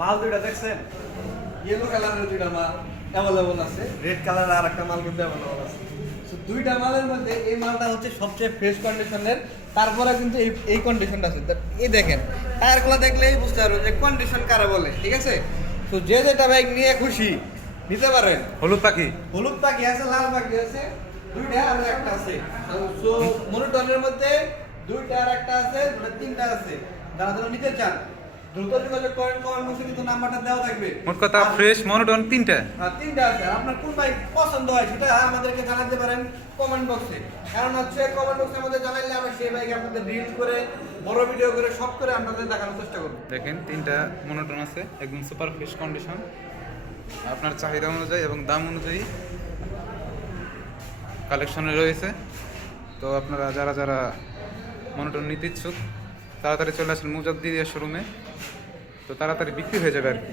মাল দুইটা দেখছেন? ইয়েলো কালারের দুইটা মাল অ্যাভেলেবল আছে। রেড কালার আর একটা মাল কিন্তু অ্যাভেলেবল আছে। তো দুইটা মালের মধ্যে এই মালটা হচ্ছে সবচেয়ে ফ্রেশ কন্ডিশনের, তারপরে কিন্তু এই কন্ডিশনটা আছে। এই দেখেন টায়ারগুলো দেখলেই বুঝতে পারবেন যে কন্ডিশন কারা বলে, ঠিক আছে? তো যে যেটা বাইক নিয়ে খুশি নিতে পারেন। হলুদ পাখি হলুদ পাখি আছে, লাল পাখি আছে, দুইটা আর একটা আছে। সো মনোটনের মধ্যে দুইটা আর একটা আছে, দুটো তিনটা আছে। যারা যারা নিতে চান দ্রুত যোগাযোগ করেন, কমেন্ট বক্সে কিন্তু নাম্বারটা দেওয়া থাকবে। মোট কথা ফ্রেশ মনোটন তিনটা। হ্যাঁ, তিনটা আছে। আর আপনার কোন বাইক পছন্দ হয় সেটা আমাদেরকে জানাতে পারেন কমেন্ট বক্সে। কারণ হচ্ছে কমেন্ট বক্সে আমাদের জানাইলে আমরা সেই বাইক আপনাদের রিলস করে বড় ভিডিও করে সব করে আপনাদের দেখানোর চেষ্টা করব। দেখেন তিনটা মনোটন আছে, একদম সুপার ফ্রেশ কন্ডিশন, আপনার চাহিদা অনুযায়ী এবং দাম অনুযায়ী কালেকশনে রয়েছে। তো আপনারা যারা যারা মনোটন নিতে ইচ্ছুক তাড়াতাড়ি চলে আসেন মুজাদ্দিদিয়া শোরুমে, তো তাড়াতাড়ি বিক্রি হয়ে যাবে আর কি।